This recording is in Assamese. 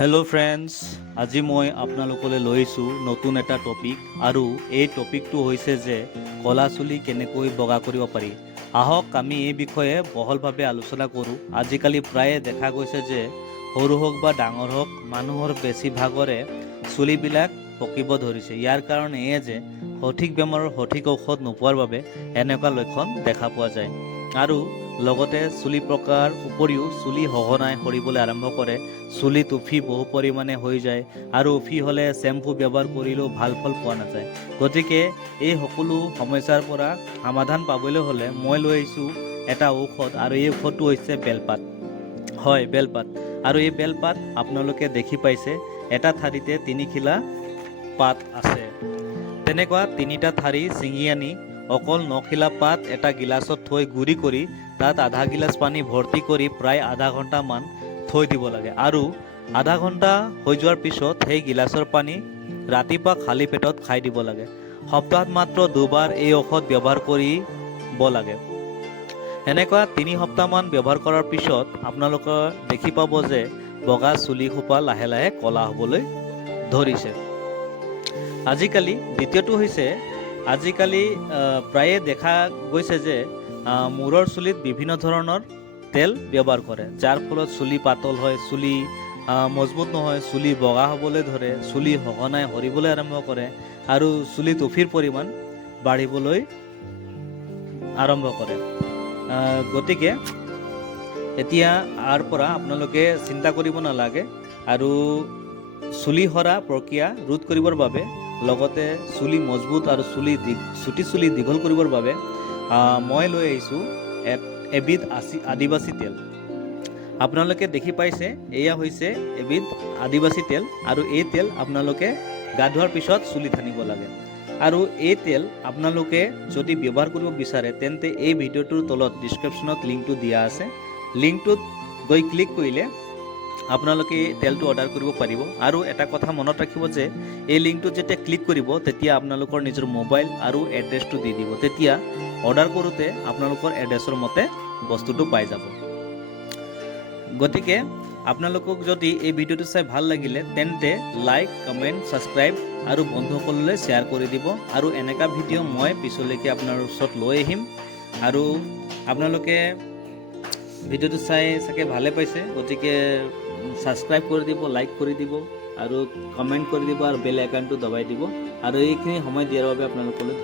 হেল্ল' ফ্ৰেণ্ডছ, আজি মই আপোনালোকলৈ লৈছোঁ নতুন এটা টপিক আৰু এই টপিকটো হৈছে যে ক'লা চুলি কেনেকৈ বগা কৰিব পাৰি। আহক আমি এই বিষয়ে বহলভাৱে আলোচনা কৰোঁ। আজিকালি প্ৰায়ে দেখা গৈছে যে সৰু হওক বা ডাঙৰ হওক মানুহৰ বেছিভাগৰে চুলিবিলাক পকিব ধৰিছে। ইয়াৰ কাৰণ এয়ে যে সঠিক বেমাৰৰ সঠিক ঔষধ নোপোৱাৰ বাবে এনেকুৱা লক্ষণ দেখা পোৱা যায়। আৰু লগতে চুলি পকাৰ উপৰিও চুলি সঘনাই সৰিবলৈ আৰম্ভ কৰে, চুলিত উফি বহু পৰিমাণে হৈ যায় আৰু উফি হ'লে শ্বেম্পু ব্যৱহাৰ কৰিলেও ভাল ফল পোৱা নাযায়। গতিকে এই সকলো সমস্যাৰ পৰা সমাধান পাবলৈ হ'লে মই লৈ আহিছোঁ এটা ঔষধ, আৰু এই ঔষধটো হৈছে বেলপাত। হয়, বেলপাত। আৰু এই বেলপাত আপোনালোকে দেখি পাইছে, এটা ঠাৰিতে 3 খিলা পাত আছে। তেনেকুৱা 3টা ঠাৰি ছিঙি আনি অকল 9 খিলা পাত এটা গিলাচত থৈ গুড়ি কৰি তাত আধা গিলাচ পানী ভৰ্তি কৰি প্ৰায় আধা ঘণ্টামান থৈ দিব লাগে। আৰু আধা ঘণ্টা হৈ যোৱাৰ পিছত সেই গিলাচৰ পানী ৰাতিপুৱা খালী পেটত খাই দিব লাগে। সপ্তাহত মাত্ৰ 2 বাৰ এই ঔষধ ব্যৱহাৰ কৰিব লাগে। এনেকুৱা 3 সপ্তাহমান ব্যৱহাৰ কৰাৰ পিছত আপোনালোকে দেখি পাব যে বগা চুলিসোপা লাহে লাহে ক'লা হ'বলৈ ধৰিছে। আজিকালি দ্বিতীয়টো হৈছে, আজিকালি প্ৰায়ে দেখা গৈছে যে মূৰৰ চুলিত বিভিন্ন ধৰণৰ তেল ব্যৱহাৰ কৰে, যাৰ ফলত চুলি পাতল হয়, চুলি মজবুত নহয়, চুলি বগা হ'বলৈ ধৰে, চুলি সঘনাই সৰিবলৈ আৰম্ভ কৰে আৰু চুলিত উফিৰ পৰিমাণ বাঢ়িবলৈ আৰম্ভ কৰে। গতিকে এতিয়া ইয়াৰ পৰা আপোনালোকে চিন্তা কৰিব নালাগে আৰু চুলি সৰা প্ৰক্ৰিয়া ৰোধ কৰিবৰ বাবে, লগতে চুলি মজবুত আৰু চুটি চুলি দীঘল কৰিবৰ বাবে মই লৈ আহিছোঁ এবিধ আদিবাসী তেল। আপোনালোকে দেখি পাইছে, এয়া হৈছে এবিধ আদিবাসী তেল, আৰু এই তেল আপোনালোকে গা ধোৱাৰ পিছত চুলি সানিব লাগে। আৰু এই তেল আপোনালোকে যদি ব্যৱহাৰ কৰিব বিচাৰে তেন্তে এই ভিডিঅ'টোৰ তলত ডিছক্ৰিপশ্যনত লিংকটো দিয়া আছে। লিংকটোত গৈ ক্লিক কৰিলে আপোনালোকে এই তেলটো অৰ্ডাৰ কৰিব পাৰিব। আৰু এটা কথা মনত ৰাখিব যে এই লিংকটোত যেতিয়া ক্লিক কৰিব তেতিয়া আপোনালোকৰ নিজৰ মোবাইল আৰু এড্ৰেছটো দি দিব, তেতিয়া অৰ্ডাৰ কৰোঁতে আপোনালোকৰ এড্ৰেছৰ মতে বস্তুটো পাই যাব। গতিকে আপোনালোকক যদি এই ভিডিঅ'টো চাই ভাল লাগিলে তেন্তে লাইক, কমেণ্ট, ছাবস্ক্ৰাইব আৰু বন্ধুসকললৈ শ্বেয়াৰ কৰি দিব। আৰু এনেকুৱা ভিডিঅ' মই পিছলৈকে আপোনাৰ ওচৰত লৈ আহিম। আৰু আপোনালোকে ভিডিঅ'টো চাই চাগে ভালে পাইছে, গতিকে ছাবস্ক্ৰাইব কৰি দিব, লাইক কৰি দিব আৰু কমেণ্ট কৰি দিব আৰু বেল আইকনটো দবাই দিব। আৰু এইখিনি সময় দিয়াৰ বাবে আপোনালোকলৈ